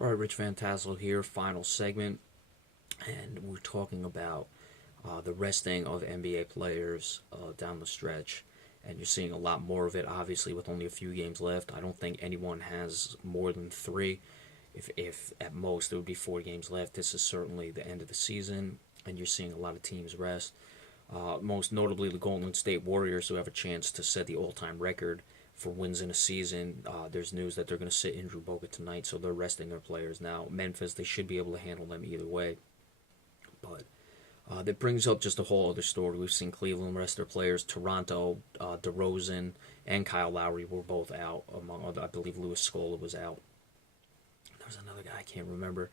All right, Rich Van Tassel here, final segment, and we're talking about the resting of NBA players down the stretch, and you're seeing a lot more of it, obviously, with only a few games left. I don't think anyone has more than three. If at most there would be 4 games left, this is certainly the end of the season, and you're seeing a lot of teams rest. Most notably, the Golden State Warriors, who have a chance to set the all-time record for wins in a season. There's news that they're going to sit Andrew Bogut tonight, so they're resting their players now. Memphis, they should be able to handle them either way, but that brings up just a whole other story. We've seen Cleveland rest their players. Toronto, DeRozan, and Kyle Lowry were both out. Among other, I believe Louis Scola was out. There was another guy I can't remember,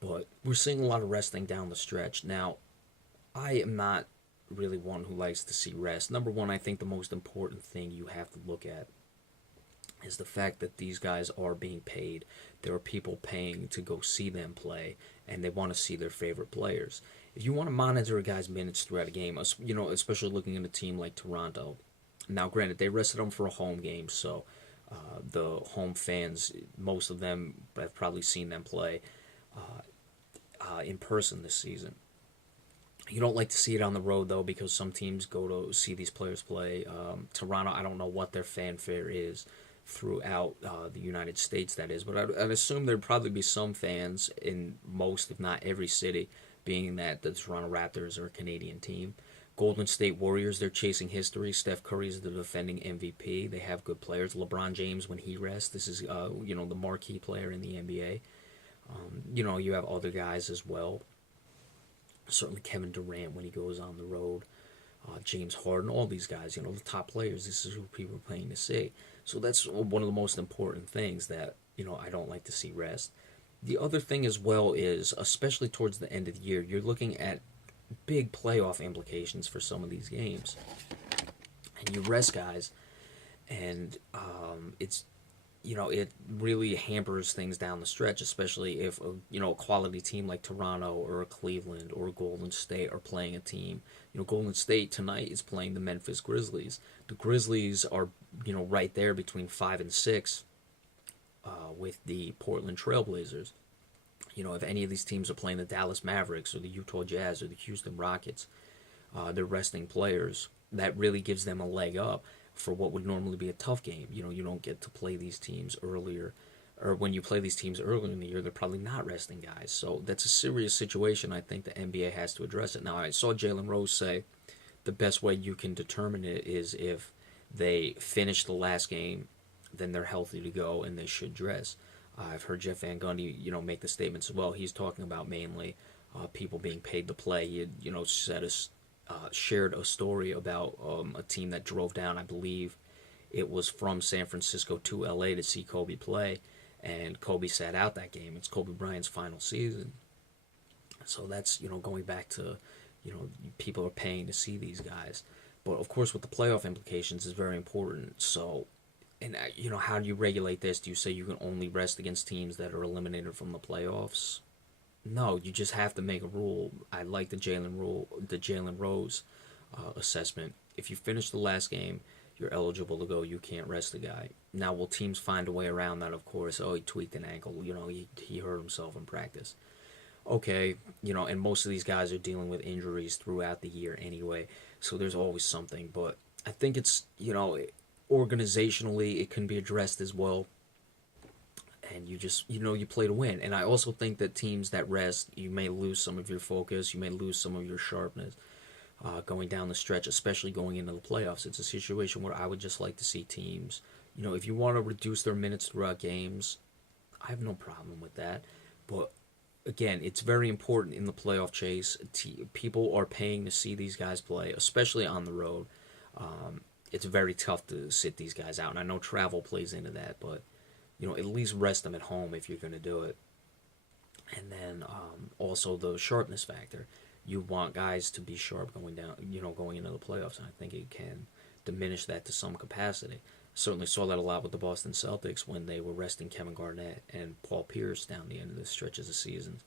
but we're seeing a lot of resting down the stretch. Now, I am not really one who likes to see rest. Number one, I think the most important thing you have to look at is the fact that these guys are being paid. There are people paying to go see them play, and they want to see their favorite players. If you want to monitor a guy's minutes throughout a game, especially looking at a team like Toronto. Now, granted, they rested them for a home game, so the home fans, most of them have probably seen them play in person this season. You don't like to see it on the road though, because some teams go to see these players play. Toronto, I don't know what their fanfare is throughout the United States, that is, but I'd assume there'd probably be some fans in most, if not every city, being that the Toronto Raptors are a Canadian team. Golden State Warriors, they're chasing history. Steph Curry is the defending MVP. They have good players. LeBron James, when he rests, this is the marquee player in the NBA. You have other guys as well. Certainly Kevin Durant when he goes on the road, James Harden, all these guys, the top players. This is who people are playing to see. So that's one of the most important things that I don't like to see rest. The other thing as well is, especially towards the end of the year, you're looking at big playoff implications for some of these games, and you rest guys, and it really hampers things down the stretch, especially if a quality team like Toronto or a Cleveland or a Golden State are playing a team. Golden State tonight is playing the Memphis Grizzlies. The Grizzlies are right there between 5 and 6 with the Portland Trailblazers. If any of these teams are playing the Dallas Mavericks or the Utah Jazz or the Houston Rockets, they're resting players. That really gives them a leg up for what would normally be a tough game. You don't get to play these teams earlier, or when you play these teams earlier in the year, they're probably not resting guys. So that's a serious situation. I think the NBA has to address it. Now, I saw Jalen Rose say the best way you can determine it is if they finish the last game, then they're healthy to go and they should dress. I've heard Jeff Van Gundy, make the statements as well. He's talking about mainly people being paid to play. He had, shared a story about a team that drove down, I believe it was from San Francisco to LA to see Kobe play, and Kobe sat out that game. It's Kobe Bryant's final season. So that's, going back to, people are paying to see these guys. But of course, with the playoff implications is very important. So, and how do you regulate this? Do you say you can only rest against teams that are eliminated from the playoffs? No, you just have to make a rule. I like the Jalen Rose assessment. If you finish the last game, you're eligible to go. You can't rest the guy. Now, will teams find a way around that? Of course. Oh, he tweaked an ankle. He hurt himself in practice. Okay, and most of these guys are dealing with injuries throughout the year anyway. So there's always something. But I think it's organizationally it can be addressed as well, and you just you play to win. And I also think that teams that rest, you may lose some of your focus, you may lose some of your sharpness going down the stretch, especially going into the playoffs. It's a situation where I would just like to see teams, if you want to reduce their minutes throughout games, I have no problem with that. But again, it's very important in the playoff chase. People are paying to see these guys play, especially on the road. It's very tough to sit these guys out, and I know travel plays into that, but at least rest them at home if you're going to do it. And then also the sharpness factor. You want guys to be sharp going down, going into the playoffs, and I think it can diminish that to some capacity. Certainly saw that a lot with the Boston Celtics when they were resting Kevin Garnett and Paul Pierce down the end of the stretches of seasons.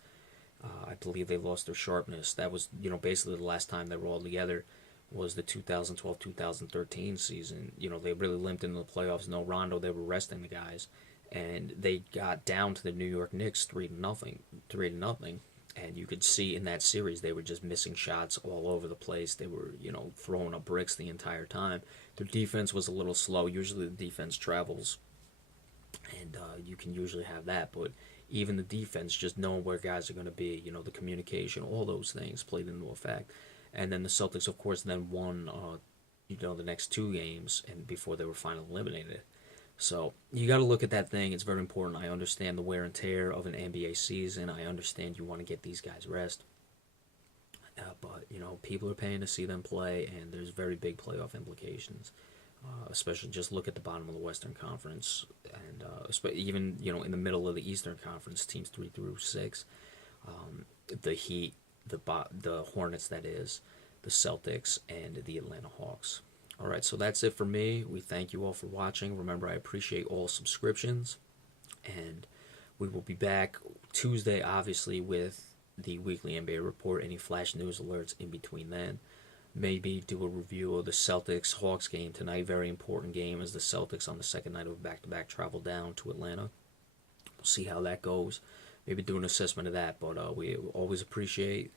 I believe they lost their sharpness. That was, basically the last time they were all together was the 2012-2013 season. They really limped into the playoffs. No Rondo, they were resting the guys. and they got down to the New York Knicks 3-0, 3-0, and you could see in that series they were just missing shots all over the place. They were, throwing up bricks the entire time. Their defense was a little slow. Usually the defense travels, and you can usually have that, but even the defense, just knowing where guys are going to be, the communication, all those things played into effect. And then the Celtics, of course, then won, the next two games, and before they were finally eliminated. So you got to look at that thing. It's very important. I understand the wear and tear of an NBA season. I understand you want to get these guys rest. But, people are paying to see them play, and there's very big playoff implications. Especially just look at the bottom of the Western Conference, and even, in the middle of the Eastern Conference, teams 3 through 6. The Heat, the Hornets, that is, the Celtics, and the Atlanta Hawks. All right, so that's it for me. We thank you all for watching. Remember, I appreciate all subscriptions, and we will be back Tuesday, obviously, with the weekly NBA report. Any flash news alerts in between then. Maybe do a review of the Celtics Hawks game tonight. Very important game as the Celtics on the second night of back-to-back travel down to Atlanta. We'll see how that goes. Maybe do an assessment of that. But we always appreciate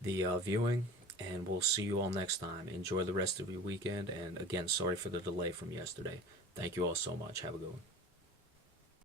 the viewing, and we'll see you all next time. Enjoy the rest of your weekend, and again, sorry for the delay from yesterday. Thank you all so much. Have a good one.